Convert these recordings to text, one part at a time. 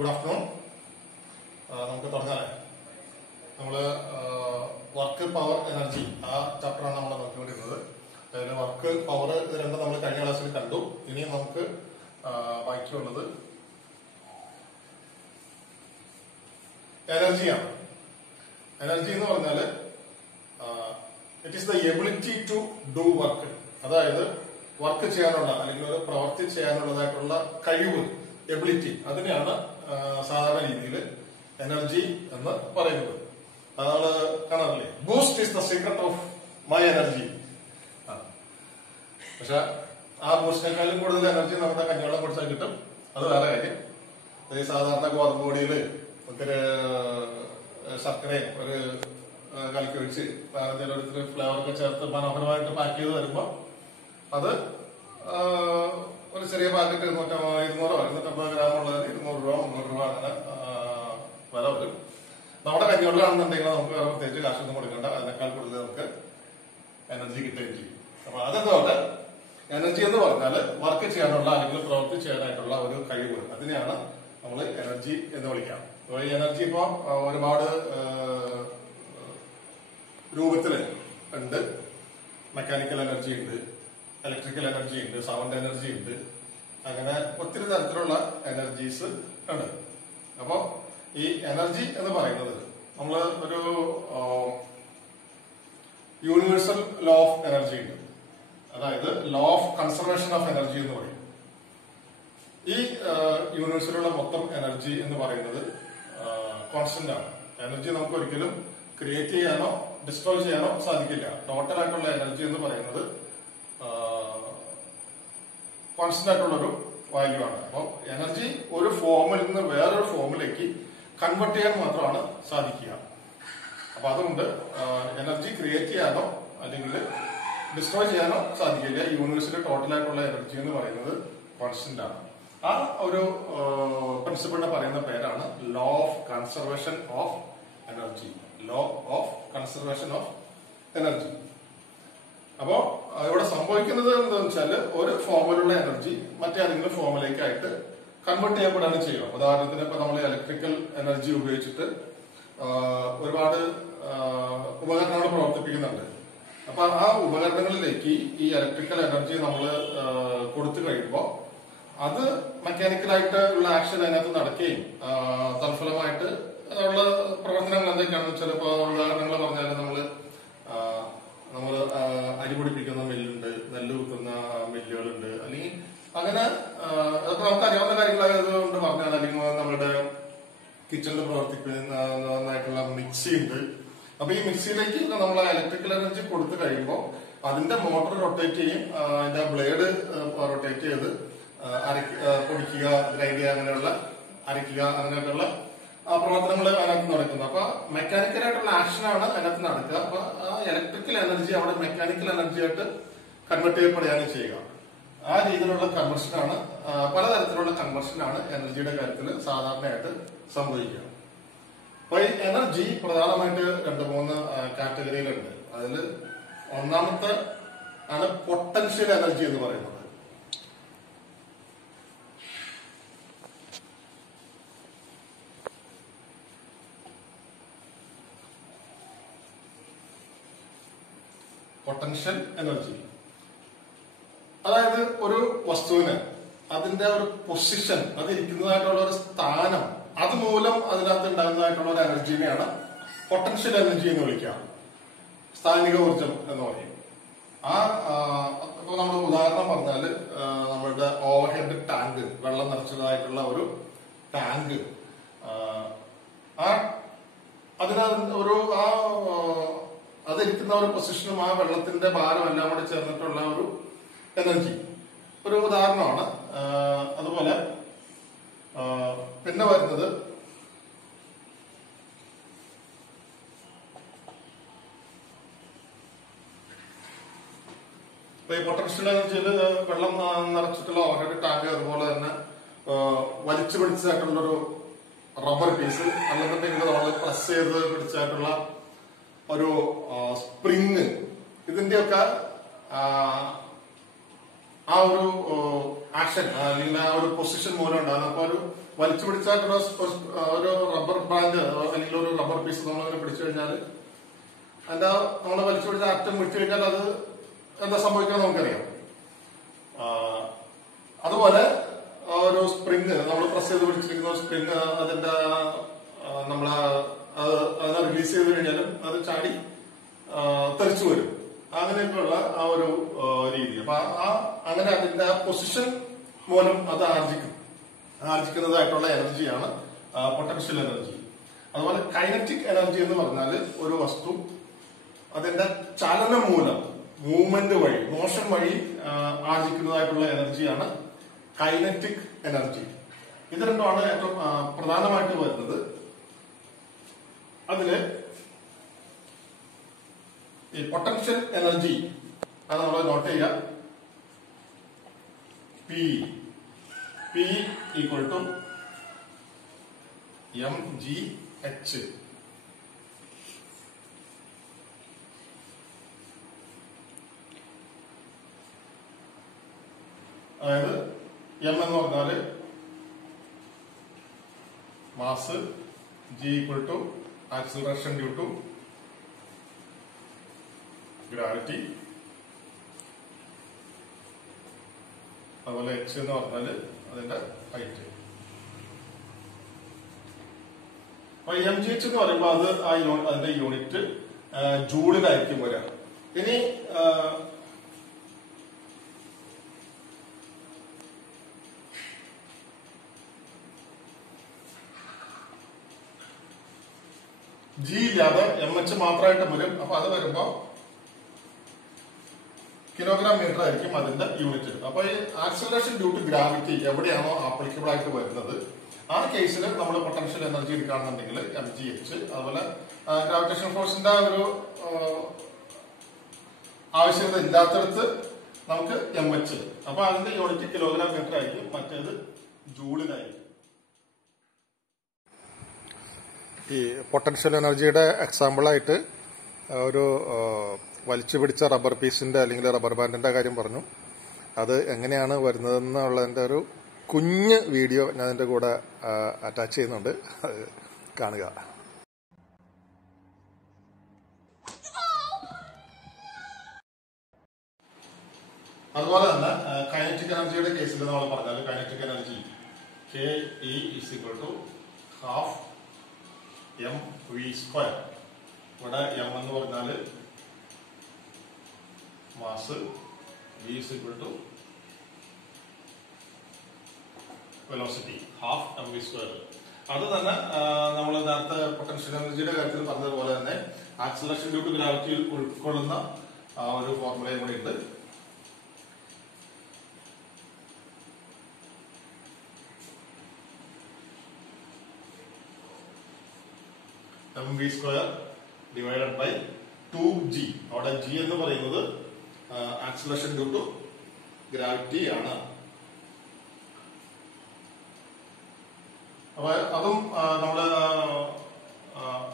Good afternoon. നമുക്ക് തുടങ്ങാല്ലേ. നമ്മള് work, power, energy ആ ചാപ്റ്ററാണ് നമ്മൾ നോക്കിക്കൊണ്ടിരുന്നത്. അതായത് വർക്ക്, പവർ ഇത് രണ്ടും നമ്മൾ കഴിഞ്ഞ ക്ലാസ്സിൽ കണ്ടു. ഇനിയും നമുക്ക് ബാക്കിയുള്ളത് എനർജിയാണ്. എനർജി എന്ന് പറഞ്ഞാല് it is the ability to do work. അതായത് വർക്ക് ചെയ്യാനുള്ള അല്ലെങ്കിൽ ഒരു പ്രവൃത്തി ചെയ്യാനുള്ളതായിട്ടുള്ള കഴിവ്, എബിലിറ്റി, അതിനെയാണ് സാധാരണ രീതിയിൽ എനർജി എന്ന് പറയുന്നത്. നമ്മള് കാണാറില്ലേ, Boost is the secret of my energy. പക്ഷെ ആ ബൂസ്റ്റിനേക്കാളും കൂടുതൽ എനർജി നമ്മുടെ കഞ്ഞിവെള്ളം കുടിച്ചാൽ കിട്ടും. അത് വേറെ കാര്യം. ഈ സാധാരണ ഗോതമ്പ് പൊടിയിൽ ഒരു ശർക്കരയും ഒരു കലക്കി ഒഴിച്ച് വേറെ എന്തെങ്കിലും ഒരു ഫ്ലേവറൊക്കെ ചേർത്ത് മനോഹരമായിട്ട് പാക്ക് ചെയ്ത് വരുമ്പോ അത് ഒരു ചെറിയ പാക്കറ്റ് 200-250 ഗ്രാം ഉള്ളതിന് 200 രൂപ 300 രൂപ അങ്ങനെ വില വരും. നമ്മുടെ കഞ്ഞിവെള്ളമാണെന്നുണ്ടെങ്കിൽ നമുക്ക് വേറെ പ്രത്യേകിച്ച് കാശൊന്നും കൊടുക്കേണ്ട. അതിനേക്കാൾ കൂടുതൽ നമുക്ക് എനർജി കിട്ടുകയും ചെയ്യും. അപ്പൊ അതെന്തുകൊണ്ട് എനർജി എന്ന് പറഞ്ഞാല് വർക്ക് ചെയ്യാനുള്ള അല്ലെങ്കിൽ പ്രവൃത്തി ചെയ്യാനായിട്ടുള്ള ഒരു കഴിവ്, അതിനെയാണ് നമ്മൾ എനർജി എന്ന് വിളിക്കാം. ഈ എനർജി ഇപ്പോ ഒരുപാട് രൂപത്തില് ഉണ്ട്. മെക്കാനിക്കൽ എനർജി ഉണ്ട്, ഇലക്ട്രിക്കൽ എനർജി ഉണ്ട്, സൗണ്ട് എനർജി ഉണ്ട്, അങ്ങനെ ഒത്തിരി തരത്തിലുള്ള എനർജീസ് ഉണ്ട്. അപ്പോ ഈ എനർജി എന്ന് പറയുന്നത് നമ്മള് ഒരു യൂണിവേഴ്സൽ ലോ ഓഫ് എനർജി ഉണ്ട്. അതായത് law of conservation of energy എന്ന് പറയും. ഈ യൂണിവേഴ്സിലുള്ള മൊത്തം എനർജി എന്ന് പറയുന്നത് കോൺസ്റ്റന്റ് ആണ്. എനർജി നമുക്ക് ഒരിക്കലും ക്രിയേറ്റ് ചെയ്യാനോ ഡിസ്ട്രോയ് ചെയ്യാനോ സാധിക്കില്ല. ടോട്ടൽ ആയിട്ടുള്ള എനർജി എന്ന് പറയുന്നത് കോൺസ്റ്റന്റ് ആയിട്ടുള്ളൊരു വാല്യൂ ആണ്. അപ്പോൾ എനർജി ഒരു ഫോമിൽ നിന്ന് വേറൊരു ഫോമിലേക്ക് കൺവെർട്ട് ചെയ്യാൻ മാത്രമാണ് സാധിക്കുക. അപ്പൊ അതുകൊണ്ട് എനർജി ക്രിയേറ്റ് ചെയ്യാനോ അല്ലെങ്കിൽ ഡിസ്ട്രോയ് ചെയ്യാനോ സാധിക്കില്ല. യൂണിവേഴ്സിലെ ടോട്ടൽ ആയിട്ടുള്ള എനർജി എന്ന് പറയുന്നത് കോൺസ്റ്റന്റ് ആണ്. ആ ഒരു പ്രിൻസിപ്പിളിനെ പറയുന്ന പേരാണ് law of conservation of energy. Law of conservation of energy. അപ്പോ ഇവിടെ സംഭവിക്കുന്നത് എന്താണെന്ന് വെച്ചാൽ ഒരു ഫോമിലുള്ള എനർജി മറ്റേതെങ്കിലും ഫോമിലേക്കായിട്ട് കൺവെർട്ട് ചെയ്യപ്പെടാണ് ചെയ്യുക. ഉദാഹരണത്തിന് ഇപ്പൊ നമ്മൾ ഇലക്ട്രിക്കൽ എനർജി ഉപയോഗിച്ചിട്ട് ഒരുപാട് ഉപകരണങ്ങൾ പ്രവർത്തിപ്പിക്കുന്നുണ്ട്. അപ്പൊ ആ ഉപകരണങ്ങളിലേക്ക് ഈ ഇലക്ട്രിക്കൽ എനർജി നമ്മൾ കൊടുത്തു കഴിയുമ്പോൾ അത് മെക്കാനിക്കലായിട്ട് ഉള്ള ആക്ഷൻ അതിനകത്ത് നടക്കുകയും തൽഫലമായിട്ട് ഉള്ള പ്രവർത്തനങ്ങൾ എന്തൊക്കെയാണെന്ന് വെച്ചാൽ ഇപ്പൊ ഉദാഹരണങ്ങൾ പറഞ്ഞാൽ നമ്മള് അരി പൊടിപ്പിക്കുന്ന മില്ലുണ്ട്, നെല്ല് കുത്തുന്ന മില്ലുകളുണ്ട്, അല്ലെങ്കിൽ അങ്ങനെ അതൊക്കെ നമുക്ക് അറിയാവുന്ന കാര്യങ്ങളായതുകൊണ്ട് പറഞ്ഞാൽ, അല്ലെങ്കിൽ നമ്മുടെ കിച്ചണിൽ പ്രവർത്തിക്കുന്നതായിട്ടുള്ള മിക്സി ഉണ്ട്. അപ്പൊ ഈ മിക്സിയിലേക്ക് നമ്മൾ ഇലക്ട്രിക്കൽ എനർജി കൊടുത്തു കഴിയുമ്പോൾ അതിന്റെ മോട്ടർ റൊട്ടേറ്റ് ചെയ്യും, അതിന്റെ ബ്ലേഡ് റൊട്ടേറ്റ് ചെയ്ത് പൊടിക്കുക, ഗ്രൈൻഡ് ചെയ്യുക, അങ്ങനെയുള്ള അരയ്ക്കുക, അങ്ങനെയൊക്കെയുള്ള പ്രവർത്തനങ്ങൾ അതിനകത്ത് നടക്കുന്നത്. അപ്പൊ മെക്കാനിക്കലായിട്ടുള്ള ആക്ഷനാണ് അതിനകത്ത് നടക്കുക. അപ്പൊ ആ ഇലക്ട്രിക്കൽ എനർജി അവിടെ മെക്കാനിക്കൽ എനർജി ആയിട്ട് കൺവെർട്ട് ചെയ്യപ്പെടുകയാണ് ചെയ്യുക. ആ രീതിയിലുള്ള കൺവെർഷനാണ്, പലതരത്തിലുള്ള കൺവെർഷനാണ് എനർജിയുടെ കാര്യത്തിൽ സാധാരണയായിട്ട് സംഭവിക്കുക. അപ്പൊ ഈ എനർജി പ്രധാനമായിട്ട് 2-3 കാറ്റഗറിയിലുണ്ട്. അതിൽ ഒന്നാമത്തെ ആണ് പൊട്ടൻഷ്യൽ എനർജി എന്ന് പറയുന്നത്. പൊട്ടൻഷ്യൽ എനർജി അതായത് ഒരു വസ്തുവിന് അതിന്റെ ഒരു പൊസിഷൻ, അത് ഇരിക്കുന്നതായിട്ടുള്ള ഒരു സ്ഥാനം, അതുമൂലം അതിനകത്ത് ഉണ്ടാകുന്നതായിട്ടുള്ള ഒരു എനർജിനെയാണ് പൊട്ടൻഷ്യൽ എനർജി എന്ന് വിളിക്കുക. സ്ഥാനിക ഊർജം എന്ന് പറയും. ഇപ്പൊ നമ്മൾ ഉദാഹരണം പറഞ്ഞാല് നമ്മളുടെ ഓവർഹെഡ് ടാങ്ക്, വെള്ളം നിറച്ചതായിട്ടുള്ള ഒരു ടാങ്ക്, അതിരിക്കുന്ന ഒരു പൊസിഷനും ആ വെള്ളത്തിന്റെ ഭാരം എല്ലാം കൂടെ ചേർന്നിട്ടുള്ള ഒരു എനർജി ഒരു ഉദാഹരണമാണ്. അതുപോലെ പിന്നെ വരുന്നത് ഈ പൊട്ടൻഷ്യൽ എനർജിയിൽ വെള്ളം നിറച്ചിട്ടുള്ള ഓവർഹെഡ് ടാങ്ക്, അതുപോലെ തന്നെ വലിച്ചു പിടിച്ചതായിട്ടുള്ളൊരു റബ്ബർ പീസ്, അല്ലെന്നുണ്ടെങ്കിൽ നമ്മൾ പ്രസ് ചെയ്ത് പിടിച്ചായിട്ടുള്ള ഒരു സ്പ്രിങ്, ഇതിന്റെയൊക്കെ ആ ഒരു ആക്ഷൻ അല്ലെങ്കിൽ ആ ഒരു പൊസിഷൻ മൂലം ഉണ്ടാകുന്ന അപ്പൊ ഒരു വലിച്ചു പിടിച്ചായിട്ടുള്ള ഒരു റബ്ബർ ബാൻഡ് അല്ലെങ്കിൽ ഒരു റബ്ബർ പീസ് നമ്മളിങ്ങനെ പിടിച്ചു കഴിഞ്ഞാൽ അതിന്റെ നമ്മൾ വലിച്ചു പിടിച്ച അറ്റം പിടിച്ചു കഴിഞ്ഞാൽ അത് എന്താ സംഭവിക്കുന്നത് നമുക്കറിയാം. അതുപോലെ ഒരു സ്പ്രിങ് നമ്മൾ പ്രസ് ചെയ്ത് പിടിച്ചിരിക്കുന്ന ഒരു സ്പ്രിങ് അതിന്റെ നമ്മളെ അതിനെ റിലീസ് ചെയ്ത് കഴിഞ്ഞാലും അത് ചാടി തെറിച്ചു വരും. അങ്ങനെയൊക്കെയുള്ള ആ ഒരു രീതി. അപ്പൊ അങ്ങനെ അതിന്റെ പൊസിഷൻ മൂലം അത് ആർജിക്കുന്നതായിട്ടുള്ള എനർജിയാണ് പൊട്ടൻഷ്യൽ എനർജി. അതുപോലെ കൈനറ്റിക് എനർജി എന്ന് പറഞ്ഞാൽ ഒരു വസ്തു അതിന്റെ ചലനം മൂലം മൂവ്മെന്റ് വഴി മോഷൻ വഴി ആർജിക്കുന്നതായിട്ടുള്ള എനർജിയാണ് കൈനറ്റിക് എനർജി. ഇത് രണ്ടുമാണ് ഏറ്റവും പ്രധാനമായിട്ട് വരുന്നത്. അതില് ഈ പൊട്ടൻഷ്യൽ എനർജി അത് നമ്മൾ നോട്ട് ചെയ്യുക. P equal to mgh. അതായത് എം എന്ന് പറഞ്ഞാല് mass, G equal to acceleration due to gravity, അതുപോലെ എച്ച് എന്ന് പറഞ്ഞാല് അതിന്റെ ഹൈറ്റ്. അപ്പൊ എം ജി എച്ച് എന്ന് പറയുമ്പോൾ അത് അതിന്റെ യൂണിറ്റ് ജൂളിലായിരിക്കും വരിക. ഇനി ജി ഇല്ലാതെ എം എച്ച് മാത്രമായിട്ട് വരും. അപ്പൊ അത് വരുമ്പോ കിലോഗ്രാം മീറ്റർ ആയിരിക്കും അതിന്റെ യൂണിറ്റ്. അപ്പൊ ഈ ആക്സിലറേഷൻ ഡ്യൂ ടു ഗ്രാവിറ്റി എവിടെയാണോ ആപ്ലിക്കബിൾ ആയിട്ട് വരുന്നത് ആ കേസിൽ നമ്മൾ പൊട്ടൻഷ്യൽ എനർജി എടുക്കുകയാണെന്നുണ്ടെങ്കിൽ എം ജി എച്ച്. അതുപോലെ ഗ്രാവിറ്റേഷൻ ഫോഴ്സിന്റെ ഒരു ആവശ്യകത ഇല്ലാത്തടത്ത് നമുക്ക് എം എച്ച്. അപ്പൊ അതിന്റെ യൂണിറ്റ് കിലോഗ്രാം മീറ്റർ ആയിരിക്കും, മറ്റേത് ജൂളിലായിരിക്കും. ഈ പൊട്ടൻഷ്യൽ എനർജിയുടെ എക്സാമ്പിളായിട്ട് ഒരു വലിച്ചു പിടിച്ച റബ്ബർ പീസിന്റെ അല്ലെങ്കിൽ റബ്ബർ ബാൻഡിന്റെ കാര്യം പറഞ്ഞു. അത് എങ്ങനെയാണ് വരുന്നതെന്നുള്ളതിന്റെ ഒരു കുഞ്ഞ് വീഡിയോ ഞാൻ അതിന്റെ കൂടെ അറ്റാച്ച് ചെയ്യുന്നുണ്ട്, അത് കാണുക. അതുപോലെ തന്നെ കൈനറ്റിക് എനർജിയുടെ കേസിൽ നമ്മൾ പറഞ്ഞാൽ kinetic energy K E is equal to half M V square. ഇവിടെ എം എന്ന് പറഞ്ഞാല് mass, V is equal to velocity, half M V square. അത് തന്നെ നമ്മൾ നേരത്തെ പൊട്ടൻഷ്യൽ എനർജിയുടെ കാര്യത്തിൽ പറഞ്ഞതുപോലെ തന്നെ ആക്സിലറേഷൻ ഡ്യൂ ടു ഗ്രാവിറ്റി ഉൾക്കൊള്ളുന്ന ഒരു ഫോർമുലയും കൂടി ഉണ്ട്. M V square divided by 2g. അവിടെ g എന്ന് പറയുന്നത് ആക്സിലറേഷൻ ഡ്യൂ ടു ഗ്രാവിറ്റി ആണ്. അപ്പൊ അതും നമ്മള്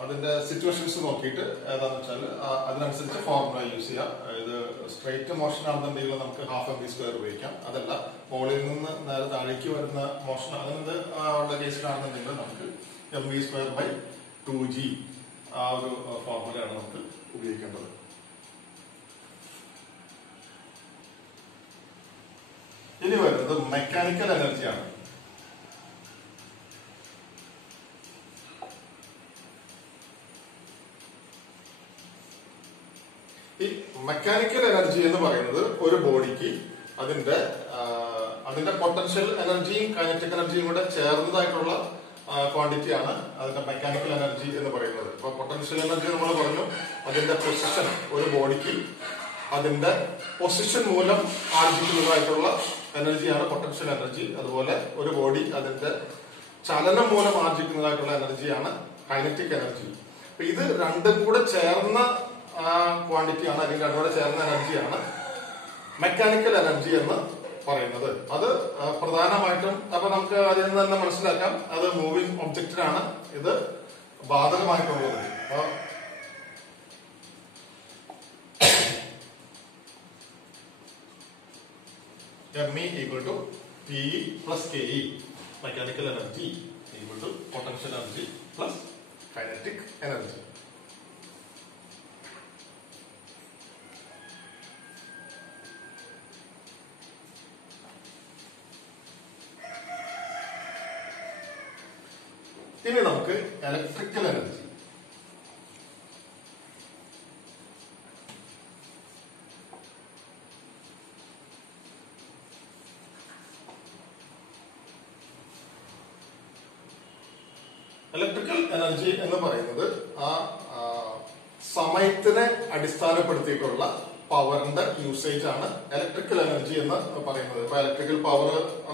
അതിന്റെ സിറ്റുവേഷൻസ് നോക്കിയിട്ട് ഏതാന്ന് വെച്ചാൽ അതിനനുസരിച്ച് ഫോർമുല യൂസ് ചെയ്യാം. ഇത് സ്ട്രെയിറ്റ് മോഷൻ ആണെന്നുണ്ടെങ്കിൽ നമുക്ക് ഹാഫ് എം വി സ്ക്വയർ ഉപയോഗിക്കാം. അതല്ല മുകളിൽ നിന്ന് നേരെ താഴേക്ക് വരുന്ന മോഷൻ അങ്ങനത്തെ ഉള്ള കേസിലാണെന്നുണ്ടെങ്കിൽ നമുക്ക് M V square by 2g ആ ഒരു ഫോർമുലയാണ് നമുക്ക് ഉപയോഗിക്കേണ്ടത്. ഇനി വരുന്നത് മെക്കാനിക്കൽ എനർജിയാണ്. ഈ മെക്കാനിക്കൽ എനർജി എന്ന് പറയുന്നത് ഒരു ബോഡിക്ക് അതിന്റെ പൊട്ടൻഷ്യൽ എനർജിയും കൈനറ്റിക് എനർജിയും കൂടെ ചേർന്നതായിട്ടുള്ള ക്വാണ്ടിറ്റിയാണ് അതിന്റെ മെക്കാനിക്കൽ എനർജി എന്ന് പറയുന്നത്. ഇപ്പൊ പൊട്ടൻഷ്യൽ എനർജി നമ്മൾ പറഞ്ഞു, അതിന്റെ പൊസിഷൻ, ഒരു ബോഡിക്ക് അതിന്റെ പൊസിഷൻ മൂലം ആർജിക്കുന്നതായിട്ടുള്ള എനർജിയാണ് പൊട്ടൻഷ്യൽ എനർജി. അതുപോലെ ഒരു ബോഡി അതിന്റെ ചലനം മൂലം ആർജിക്കുന്നതായിട്ടുള്ള എനർജിയാണ് കൈനറ്റിക് എനർജി. അപ്പൊ ഇത് രണ്ടും കൂടെ ചേർന്ന ക്വാണ്ടിറ്റിയാണ്, അല്ലെങ്കിൽ രണ്ടും കൂടെ ചേർന്ന എനർജിയാണ് മെക്കാനിക്കൽ എനർജി എന്ന് പറയുന്നത്. അത് പ്രധാനമായിട്ടും അപ്പൊ നമുക്ക് അതിൽ നിന്ന് തന്നെ മനസ്സിലാക്കാം, അത് മൂവിംഗ് ഒബ്ജക്റ്റിനാണ് ഇത് ബാധകമായിട്ടുള്ളത്. ME equal to TE plus KE. Mechanical energy equal to potential energy plus kinetic energy. ഇനി നമുക്ക് ഇലക്ട്രിക്കൽ എനർജി. ഇലക്ട്രിക്കൽ എനർജി എന്ന് പറയുന്നത് ആ സമയത്തിനെ അടിസ്ഥാനപ്പെടുത്തിയിട്ടുള്ള പവറിന്റെ യൂസേജ് ആണ് ഇലക്ട്രിക്കൽ എനർജി എന്ന് പറയുന്നത്. ഇപ്പൊ ഇലക്ട്രിക്കൽ പവർ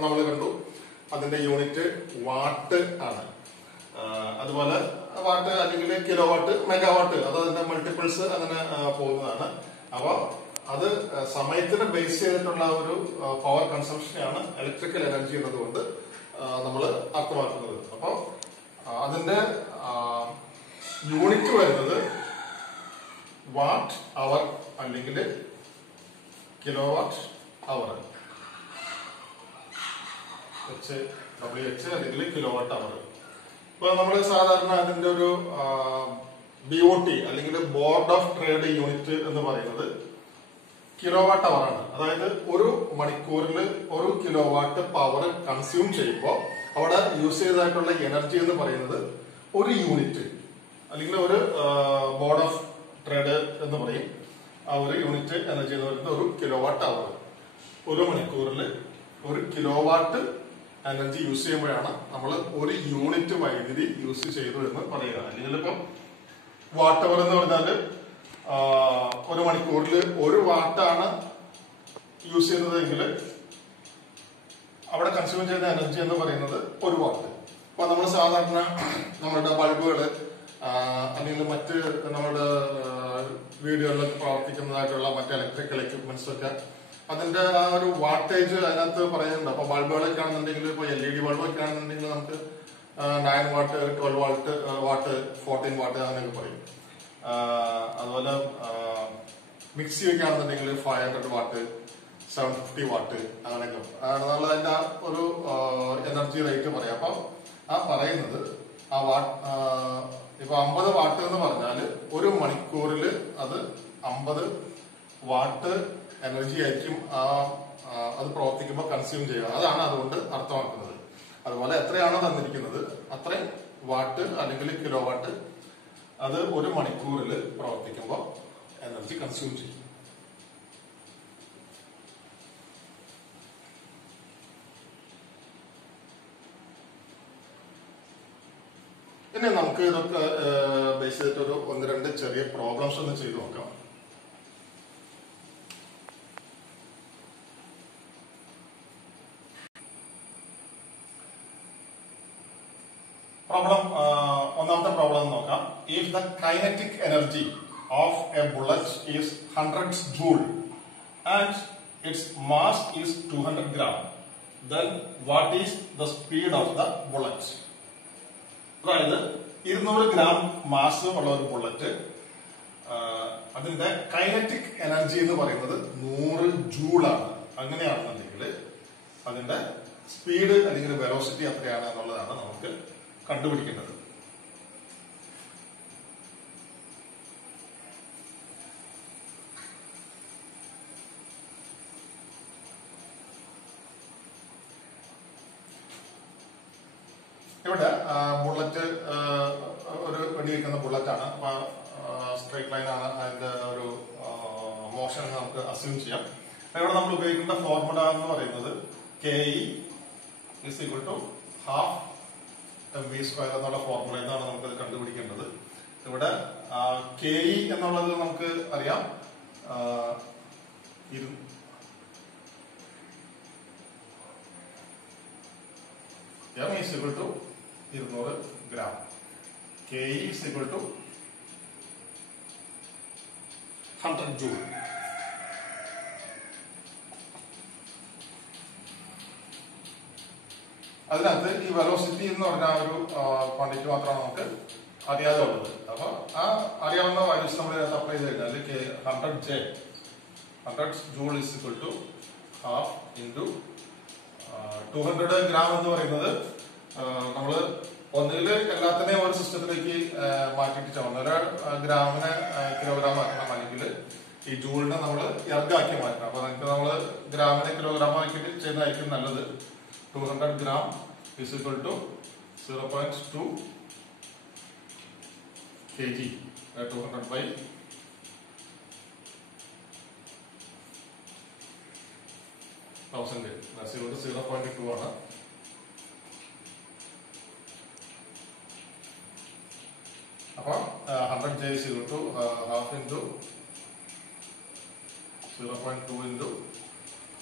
നമ്മൾ കണ്ടു, അതിന്റെ യൂണിറ്റ് വാട്ട് ആണ്. അതുപോലെ വാട്ട് അല്ലെങ്കിൽ കിലോ വാട്ട്, മെഗാവാട്ട്, അത് അതിന്റെ മൾട്ടിപ്പിൾസ് അങ്ങനെ പോകുന്നതാണ്. അപ്പൊ അത് സമയത്തിനെ ബേസ് ചെയ്തിട്ടുള്ള ഒരു പവർ കൺസംഷനെയാണ് ഇലക്ട്രിക്കൽ എനർജി എന്നതുകൊണ്ട് നമ്മൾ അർത്ഥമാക്കുന്നത്. അപ്പൊ അതിന്റെ യൂണിറ്റ് വരുന്നത് വാട്ട് അവർ അല്ലെങ്കിൽ കിലോ വാട്ട് അവർ, WH അല്ലെങ്കിൽ കിലോ വാട്ട് അവർ. ഇപ്പൊ നമ്മൾ സാധാരണ അതിന്റെ ഒരു BOT അല്ലെങ്കിൽ ബോർഡ് ഓഫ് ട്രേഡ് യൂണിറ്റ് എന്ന് പറയുന്നത് കിലോ വാട്ട് അവർ ആണ്. അതായത് ഒരു മണിക്കൂറിൽ 1 കിലോ വാട്ട് പവർ കൺസ്യൂം ചെയ്യുമ്പോൾ അവിടെ യൂസ് ചെയ്തതായിട്ടുള്ള എനർജി എന്ന് പറയുന്നത് ഒരു യൂണിറ്റ് അല്ലെങ്കിൽ ഒരു ബോർഡ് ഓഫ് ട്രേഡ് എന്ന് പറയും. ആ ഒരു യൂണിറ്റ് എനർജി എന്ന് പറയുന്നത് 1 കിലോ വാട്ട് അവർ. ഒരു മണിക്കൂറിൽ 1 കിലോ വാട്ട് എനർജി യൂസ് ചെയ്യുമ്പോഴാണ് നമ്മൾ ഒരു യൂണിറ്റ് വൈദ്യുതി യൂസ് ചെയ്തു എന്ന് പറയുക. അല്ലെങ്കിൽ ഇപ്പം വാട്ട് അവർ എന്ന് പറഞ്ഞാല് ഒരു മണിക്കൂറിൽ 1 വാട്ടാണ് യൂസ് ചെയ്യുന്നതെങ്കിൽ അവിടെ കൺസ്യൂം ചെയ്യുന്ന എനർജി എന്ന് പറയുന്നത് 1 വാട്ട്. അപ്പൊ നമ്മൾ സാധാരണ നമ്മുടെ ബൾബുകള് അല്ലെങ്കിൽ മറ്റ് നമ്മുടെ വീടുകളിൽ പ്രവർത്തിക്കുന്നതായിട്ടുള്ള മറ്റ് ഇലക്ട്രിക്കൽ എക്യുപ്മെന്റ്സ് ഒക്കെ അതിന്റെ ആ ഒരു വാട്ടേജ് അതിനകത്ത് പറയുന്നുണ്ട്. അപ്പൊ ബൾബുകളൊക്കെ ആണെന്നുണ്ടെങ്കിൽ ഇപ്പൊ LED ബൾബൊക്കെ ആണെന്നുണ്ടെങ്കിൽ നമുക്ക് 9 വാട്ട്, 12 വാട്ട്, 14 വാട്ട് അങ്ങനെയൊക്കെ പറയും. അതുപോലെ മിക്സി ഒക്കെ ആണെന്നുണ്ടെങ്കിൽ 500 വാട്ട്, 750 വാട്ട് അങ്ങനെയൊക്കെ എന്നുള്ളതിന്റെ ഒരു എനർജി റേറ്റ് പറയാം. അപ്പൊ ആ പറയുന്നത് ആ ഇപ്പൊ 50 വാട്ട് എന്ന് പറഞ്ഞാല് ഒരു മണിക്കൂറിൽ അത് 50 വാട്ട് എനർജി ആയിരിക്കും അത് പ്രവർത്തിക്കുമ്പോൾ കൺസ്യൂം ചെയ്യുക. അതാണ് അതുകൊണ്ട് അർത്ഥമാക്കുന്നത്. അതുപോലെ എത്രയാണോ തന്നിരിക്കുന്നത് അത്രയും വാട്ട് അല്ലെങ്കിൽ കിലോ വാട്ട് അത് ഒരു മണിക്കൂറിൽ പ്രവർത്തിക്കുമ്പോൾ എനർജി കൺസ്യൂം ചെയ്യും. ഇനി നമുക്ക് ഇതൊക്കെ ബേസ് ചെയ്തിട്ടൊരു 1-2 ചെറിയ പ്രോബ്ലംസ് ഒന്ന് ചെയ്തു നോക്കാം. ഒന്നാമത്തെ പ്രോബ്ലം നോക്കാം. If the kinetic energy of A bullet is 100 joule and it's mass is 200 gram, then what is the speed of the bullet? അതായത് 200 gram മാസ് ഉള്ള ഒരു ബുള്ളറ്റ്, അതിന്റെ കൈനറ്റിക് എനർജി എന്ന് പറയുന്നത് 100 ജൂളാണ്. അങ്ങനെയാണെന്നുണ്ടെങ്കിൽ അതിന്റെ സ്പീഡ് അല്ലെങ്കിൽ വെലോസിറ്റി എത്രയാണ് എന്നുള്ളതാണ് നമുക്ക് കണ്ടുപിടിക്കേണ്ടത്. ഇവിടെ ബുള്ളറ്റ് ഒരു വെടിവെക്കുന്ന ബുള്ളറ്റാണ്. അപ്പൊ സ്ട്രൈറ്റ് ലൈൻ ആണ് അതിന്റെ ഒരു മോഷൻ നമുക്ക് അസ്യൂം ചെയ്യാം. ഇവിടെ നമ്മൾ ഉപയോഗിക്കേണ്ട ഫോർമുല എന്ന് പറയുന്നത് KE is equal to half mv² എന്നുള്ള ഫോർമുല എന്നാണ് നമുക്കത് കണ്ടുപിടിക്കേണ്ടത്. ഇവിടെ KE എന്നുള്ളത് നമുക്ക് അറിയാം, m is equal to 200 gram. KE is equal to 100 joule. അതിനകത്ത് ഈ വെലോസിറ്റി എന്ന് പറഞ്ഞ ഒരു ക്വാണ്ടിറ്റി മാത്രമാണ് നമുക്ക് അറിയാതെ ഉള്ളത്. അപ്പൊ ആ അറിയാവുന്ന വാല്യൂസ് നമ്മൾ ഇതിനകത്ത് അപ്ലൈ ചെയ്ത് കഴിഞ്ഞാൽ 100 joule is equal to half into 200 gram എന്ന് പറയുന്നത് നമ്മള് ഒന്നുകിൽ എല്ലാത്തിനെയും ഒരു സിസ്റ്റത്തിലേക്ക് മാറ്റിയിട്ട് ഒന്നര ഗ്രാമിനെ കിലോഗ്രാം ആക്കണം, അല്ലെങ്കിൽ ഈ ജൂളിനെ നമ്മൾ എർഗാക്കി മാറ്റണം. അപ്പൊ നമുക്ക് നമ്മള് ഗ്രാമിനെ കിലോഗ്രാം ആക്കിയിട്ട് ചെയ്യുന്നതായിരിക്കും നല്ലത്. 200 gram is equal to 0.2 kg. 200 by 1000. That's equal to 0.2 ആണ്. അപ്പോൾ 100J is equal to half into 0.2 into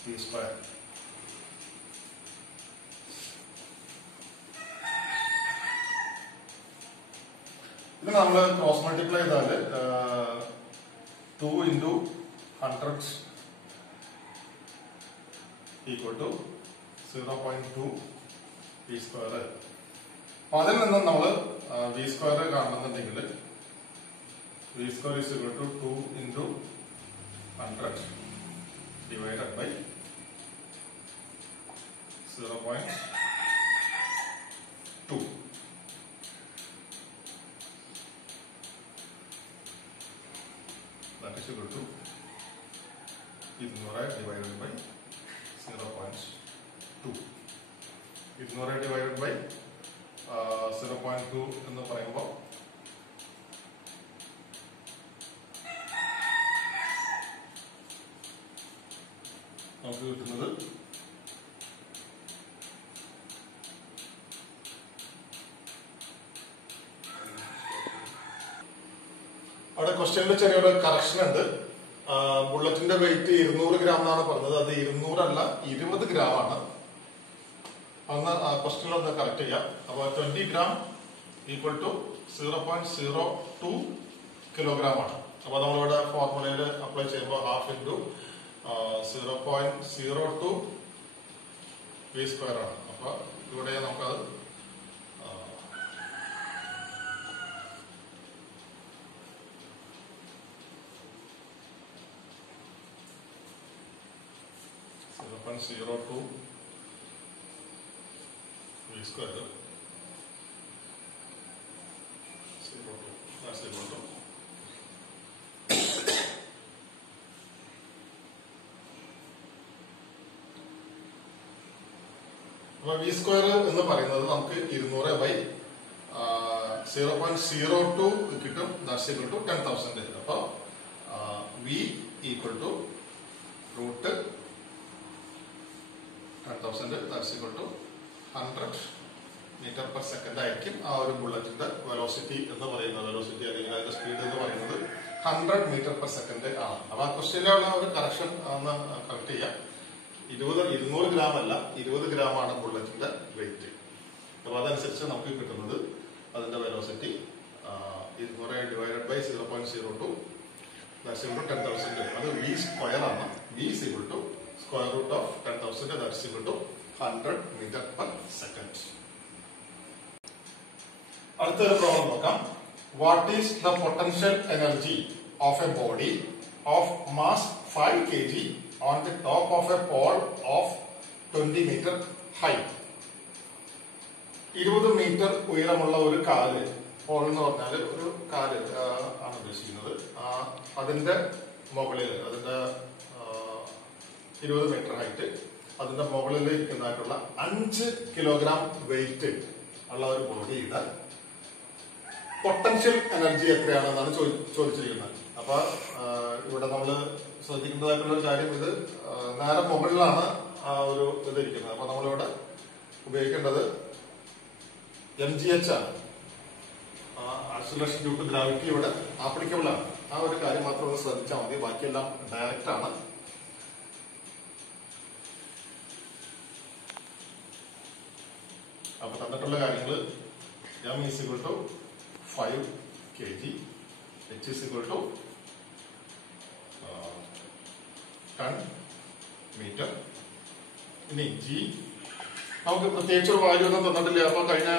V square. ഇത് നമ്മൾ ക്രോസ് മൾട്ടിപ്ലൈ ചെയ്താല് 2 into 100 equal to 0.2 V square. അപ്പൊ അതിൽ നിന്നും നമ്മൾ V square കാണുന്നുണ്ടെങ്കിൽ V square is equal to 2 into 100 divided by 0.2. That is equal to 200 divided by 0.2. 200 divided by 0.2 എന്ന് പറയുമ്പോൾ നമുക്ക് കിട്ടുന്നത് അവിടെ ക്വസ്റ്റ്യനിൽ ചെറിയൊരു കറക്ഷൻ ഉണ്ട്. ബുള്ളറ്റിന്റെ വെയിറ്റ് 200 ഗ്രാം എന്നാണ് പറഞ്ഞത്. അത് 200 അല്ല, 20 ഗ്രാം ആണ്. അന്ന് ക്വസ്റ്റ്യനിൽ ഒന്ന് കറക്റ്റ് ചെയ്യാം. അപ്പൊ 20 ഗ്രാം ഈക്വൽ ടു 0.02 കിലോഗ്രാം ആണ്. അപ്പൊ നമ്മളിവിടെ ഫോർമുലയിൽ അപ്ലൈ ചെയ്യുമ്പോൾ ഹാഫ് ഇൻറ്റു 0.02 V സ്ക്വയർ ആണ്. അപ്പൊ ഇവിടെ നമുക്കത് .02 V square 02. That's equal to അപ്പൊ V സ്ക്വയർ എന്ന് പറയുന്നത് നമുക്ക് 200 by 0.02 കിട്ടും. That's equal to 10,000. V V equal to root 10,000. That's equal to 100 metre per second ആയിരിക്കും ആ ഒരു ബുള്ളറ്റിന്റെ വെലോസിറ്റി എന്ന് പറയുന്നത്. വെലോസിറ്റി അല്ലെങ്കിൽ അതിന്റെ സ്പീഡ് എന്ന് പറയുന്നത് 100 മീറ്റർ പെർ സെക്കൻഡ് ആണ്. അപ്പൊ ആ ക്വസ്റ്റ്യനിലുള്ള ഒരു കറക്ഷൻ ഒന്ന് കറക്റ്റ് ചെയ്യാം. 200 ഗ്രാം അല്ല, 20 ഗ്രാം ആണ് ബുള്ളറ്റിന്റെ വെയിറ്റ്. അപ്പൊ അതനുസരിച്ച് നമുക്ക് കിട്ടുന്നത് അതിന്റെ velocity 200 divided by 0.02 that's equal to 10,000. അത് V സ്ക്വയർ ആണ്. V is equal to square root of 10,000. That's equal to 100 meter per second. അടുത്തൊരു പ്രോബ്ലം നോക്കാം. What is the potential energy of a body of mass 5 kg on the top of a pole of 20 meter height? 20 metre ഉയരമുള്ള ഒരു കാല്, Paul എന്ന് പറഞ്ഞാൽ ഒരു കാല് ആണ് ഉദ്ദേശിക്കുന്നത്. അതിന്റെ മുകളിൽ, അതിന്റെ 20 മീറ്റർ ഹൈറ്റ്, അതിന്റെ മുകളിൽ ഇരിക്കുന്നതായിട്ടുള്ള 5 കിലോഗ്രാം വെയിറ്റ് ഉള്ള ഒരു ബോഡിയുടെ പൊട്ടൻഷ്യൽ എനർജി എത്രയാണെന്നാണ് ചോദിച്ചിരിക്കുന്നത്. അപ്പൊ ഇവിടെ നമ്മൾ ശ്രദ്ധിക്കേണ്ടതായിട്ടുള്ള ഒരു കാര്യം, ഇത് നേരെ മുകളിലാണ് ആ ഒരു ഇതിരിക്കുന്നത്. അപ്പൊ നമ്മളിവിടെ ഉപയോഗിക്കേണ്ടത് MGH ആണ്. ആക്സിലറേഷൻ ഡ്യൂ ടു ഗ്രാവിറ്റി ഇവിടെ ആപ്ലിക്കബിൾ ആണ്. ആ ഒരു കാര്യം മാത്രം ഒന്ന് ശ്രദ്ധിച്ചാൽ മതി. ബാക്കിയെല്ലാം ഡയറക്റ്റ് ആണ്. അപ്പൊ തന്നിട്ടുള്ള കാര്യങ്ങൾ M is equal to 5 kg, H is equal to 10 meter. ഇനി G നമുക്ക് പ്രത്യേകിച്ച് ഒരു വാല്യൂ ഒന്നും തന്നിട്ടില്ല. അപ്പൊ കഴിഞ്ഞ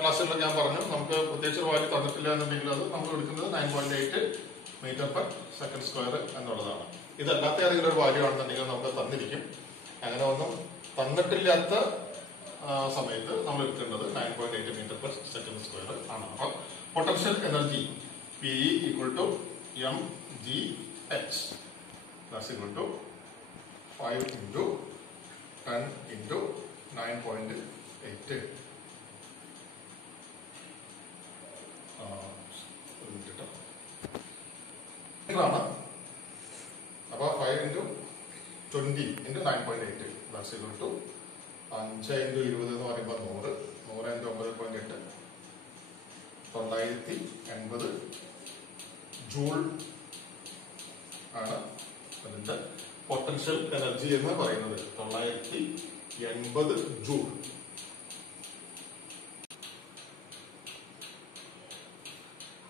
ക്ലാസ്സിൽ ഞാൻ പറഞ്ഞു നമുക്ക് പ്രത്യേകിച്ച് ഒരു വാല്യൂ തന്നിട്ടില്ല എന്നുണ്ടെങ്കിൽ അത് നമ്മൾ എടുക്കുന്നത് 9.8 മീറ്റർ പെർ സെക്കൻഡ് സ്ക്വയർ എന്നുള്ളതാണ്. ഇതല്ലാത്ത ഏതെങ്കിലും ഒരു വാല്യൂ ആണെന്നുണ്ടെങ്കിൽ നമുക്ക് തന്നിരിക്കും. അങ്ങനെ ഒന്നും തന്നിട്ടില്ലാത്ത സമയത്ത് നമ്മൾ എടുക്കേണ്ടത് 9.8 മീറ്റർ പെർ സെക്കൻഡ് സ്ക്വയർ ആണ്. അപ്പൊ potential energy PE equal to mgh plus equal to 5 into 10 into 9.8. ഇതാണ്. അപ്പൊ 5 into 20 into 9.8 plus equal to 5 into 20 എന്ന് പറയുമ്പോൾ 100, 100 into 9.8 980 ജൂൾ ആണ് അതിന്റെ പൊട്ടൻഷ്യൽ എനർജി എന്ന് പറയുന്നത്. 980 ജൂൾ.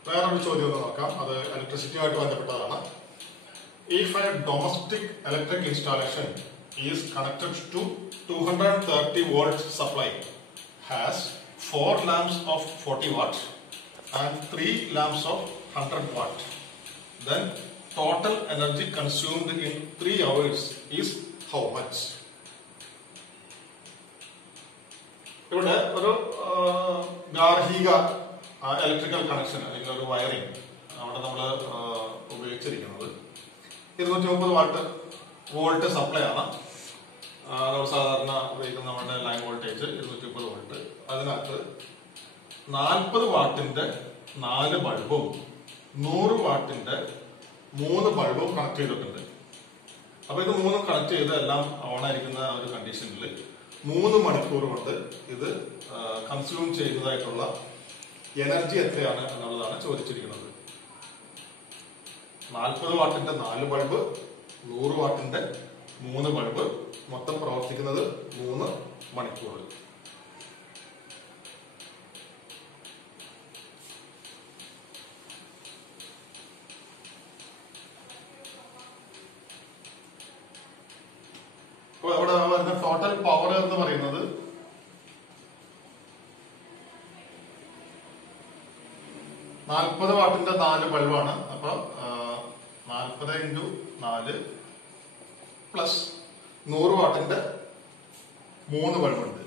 വേറൊരു ചോദ്യം ഒന്ന് നോക്കാം. അത് ഇലക്ട്രിസിറ്റിയുമായിട്ട് ബന്ധപ്പെട്ടതാണ്. If a domestic electric installation is connected to 230 volt supply, has 4 lamps of 40 watt and 3 lamps of 100 watt, then total energy consumed in 3 hours is how much? ഇവിടെ ഒരു ഗാർഹിക ഇലക്ട്രിക്കൽ കണക്ഷൻ അല്ലെങ്കിൽ ഒരു വയറിംഗ് അവിടെ നമ്മൾ ഉപയോഗിച്ചിരിക്കുന്നത് 230 വോൾട്ട് സപ്ലൈ ആണ്. നമ്മൾ സാധാരണ ഉപയോഗിക്കുന്ന നമ്മുടെ ലൈൻ വോൾട്ടേജ് 230 വോൾട്ട്. അതിനകത്ത് 40 വാട്ടിന്റെ 4 ബൾബും 100 വാട്ടിന്റെ 3 ബൾബും കണക്ട് ചെയ്തിട്ടുണ്ട്. അപ്പൊ ഇത് 3 കണക്ട് ചെയ്ത് എല്ലാം ഓണായിരിക്കുന്ന ഒരു കണ്ടീഷനിൽ 3 മണിക്കൂർ കൊണ്ട് ഇത് കൺസ്യൂം ചെയ്യുന്നതായിട്ടുള്ള എനർജി എത്രയാണ് എന്നുള്ളതാണ് ചോദിച്ചിരിക്കുന്നത്. 40 വാട്ടിന്റെ 4 ബൾബ്, 100 വാട്ടിന്റെ 3 ബൾബ്, മൊത്തം പ്രവർത്തിക്കുന്നത് 3 മണിക്കൂർ. അപ്പൊ അവിടെ വരുന്ന ടോട്ടൽ പവർ എന്ന് പറയുന്നത് 40 വാട്ടിന്റെ 4 ബൾബാണ്. അപ്പൊ 40 into 4 പ്ലസ് 100 വാട്ടിന്റെ 3 ബൾബുണ്ട്.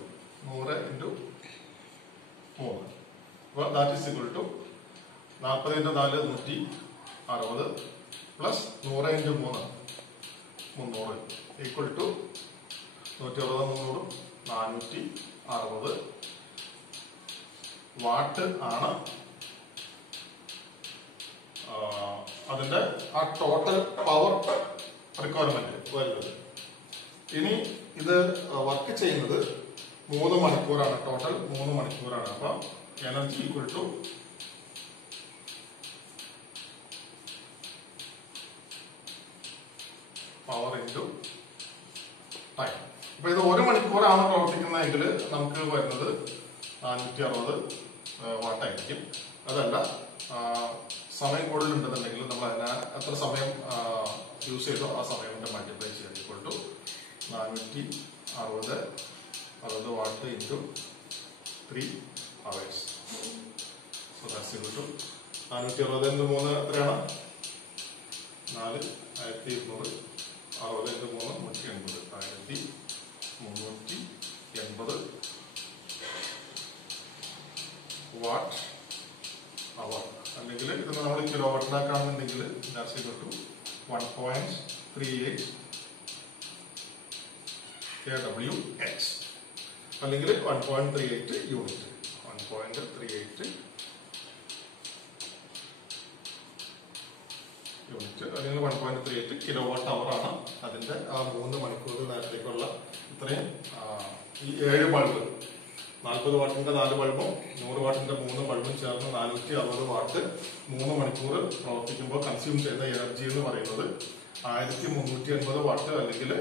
100 into 3. അപ്പൊ that is equal to 40 into 4 160 plus 100 into 3 300 equal to 160 300 460 watt ആണ് അതിന്റെ ആ ടോട്ടൽ പവർ റിക്വയർമെന്റ് വരുന്നത്. ഇനി ഇത് വർക്ക് ചെയ്യുന്നത് 3 മണിക്കൂറാണ്. ടോട്ടൽ 3 മണിക്കൂറാണ്. അപ്പൊ energy equal to power into time. അപ്പൊ ഇത് 1 മണിക്കൂറാണ് പ്രവർത്തിക്കുന്നതെങ്കിൽ നമുക്ക് വരുന്നത് 460 വാട്ടായിരിക്കും. അതല്ല സമയം കൂടുതലുണ്ടെന്നുണ്ടെങ്കിൽ നമ്മൾ അതിനെ എത്ര സമയം യൂസ് ചെയ്തോ ആ സമയം കൊണ്ട് മൾട്ടിപ്ലൈ ചെയ്യാൻ equal to 460 watt into 3 hours. So that's equal to 460 into 3 എത്രയാണ്? 4200 60 into 3 180 1380 വാട്ട് അവർ. അല്ലെങ്കിൽ ഇത് നമ്മൾ കിലോ വാട്ടിനാക്കാണെന്നുണ്ടെങ്കിൽ ദാറ്റ്സ് ഈക്വൽ ടു 1.38 kWh അല്ലെങ്കിൽ 1.38 യൂണിറ്റ്. 1.38 യൂണിറ്റ് അല്ലെങ്കിൽ 1.38 കിലോ വാട്ട് അവർ ആണ് അതിന്റെ ആ 3 മണിക്കൂർ നേരത്തേക്കുള്ള ഇത്രയും. ഈ 7 ബൾബ് 40 വാട്ടിന്റെ 4 ബൾബും 100 വാട്ടിന്റെ 3 ബൾബും ചേർന്ന് 460 വാട്ട് 3 മണിക്കൂർ പ്രവർത്തിക്കുമ്പോൾ കൺസ്യൂം ചെയ്യുന്ന എനർജി എന്ന് പറയുന്നത് 1380 വാട്ട് അല്ലെങ്കിൽ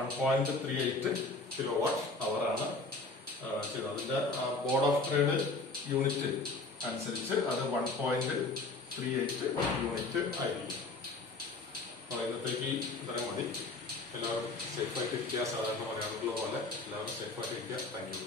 1.38 കിലോ വാട്ട് അവർ ആണ് ചെയ്തത്. അതിന്റെ ബോർഡ് ഓഫ് ട്രേഡ് യൂണിറ്റ് അനുസരിച്ച് അത് 1.38 യൂണിറ്റ് ആയിരിക്കും. അപ്പോൾ ഇന്നത്തേക്ക് ഇത്രയും മതി. എല്ലാവരും സേഫായിട്ട് ഇരിക്കുക. സാധാരണ മലയാളത്തിലുള്ള പോലെ എല്ലാവരും സേഫായിട്ട് ഇരിക്കുക. Thank you.